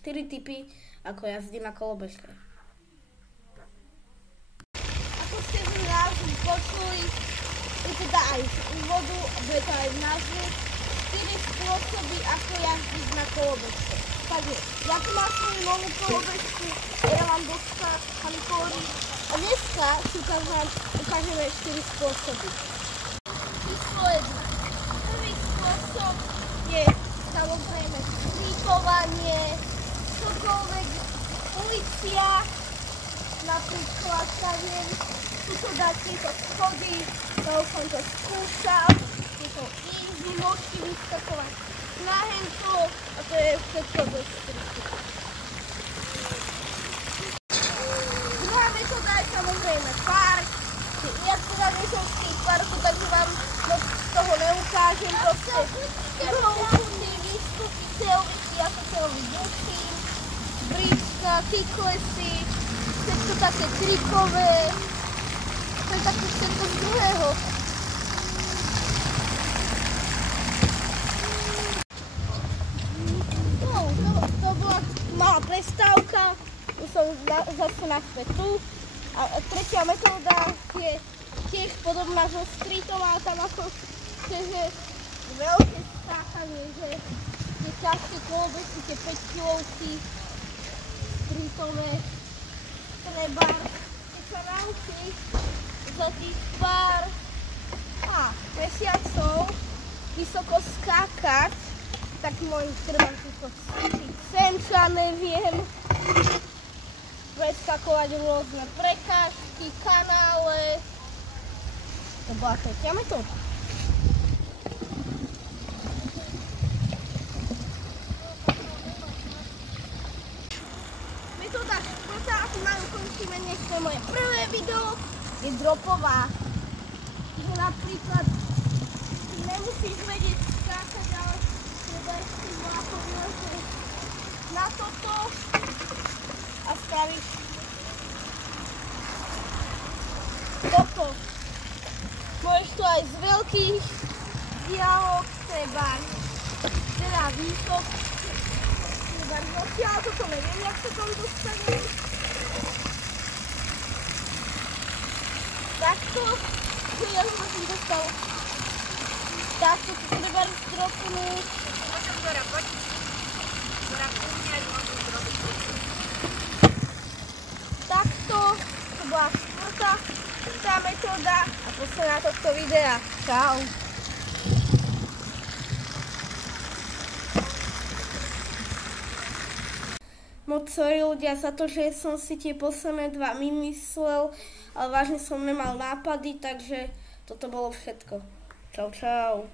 4 tipy, ako jazdiť na kolobežke. Ako ste v názvu počuli, je teda aj z úvodu, bude to aj v názvu, 4 spôsoby, ako jazdiť na kolobežke. Takže, ja tu mám svoju novú kolobežku, Elan Boska Panikóry, a dneska si ukážeme 4 spôsoby. Číslo 1. Prvý spôsob je samozrejme strítovanie, čokoľvek, ulicia, napríklad, neviem, tu to dá tieto schody, ja už som to skúšal, tieto easy, môžete vyskakovať na hento a to je všetko bez striku. Druhá metóda je samozrejme park. Ja teda nie som v tých parku, takže vám moc z toho neukážem, proste krouty, výstupy, celoviky, ako celový buchín, bríčka, kiklesy, všetko také trikové, to je také všetko z druhého. No, to bola malá prestávka, už som zase naspäť tu. A tretia metóda je tiež podobná so streetom, ale tam ako že veľké skákanie, že tie ťažké kolobežky, tie 5-kilovky, streetové, treba sa naučiť za tých pár mesiacov vysoko skákať, tak môj treba si to cvičiť senča, neviem, preskakovať rôzne prekážky, kanále. To bola tretia metóda. Metóda štvrtá, ako na ukončíme dnešné moje prvé video, je dropová. Že napríklad ty nemusíš vedieť skákať, ale treba ešte vláko vyležiť na toto a spravíš toto. Môžeš to aj z veľkých diálok, treba teda výskok, treba noci, ale toto neviem, jak sa tam dostanem. Takto, ja som asi dostal. Takto to treba zdropnúť. Môžem dorapať. Takto, to bola štvrtá tá metóda a posledná tohto videa. Čau. Moc sorry ľudia za to, že som si tie posledné 2 vymyslel, ale vážne som nemal nápady, takže toto bolo všetko. Čau, čau.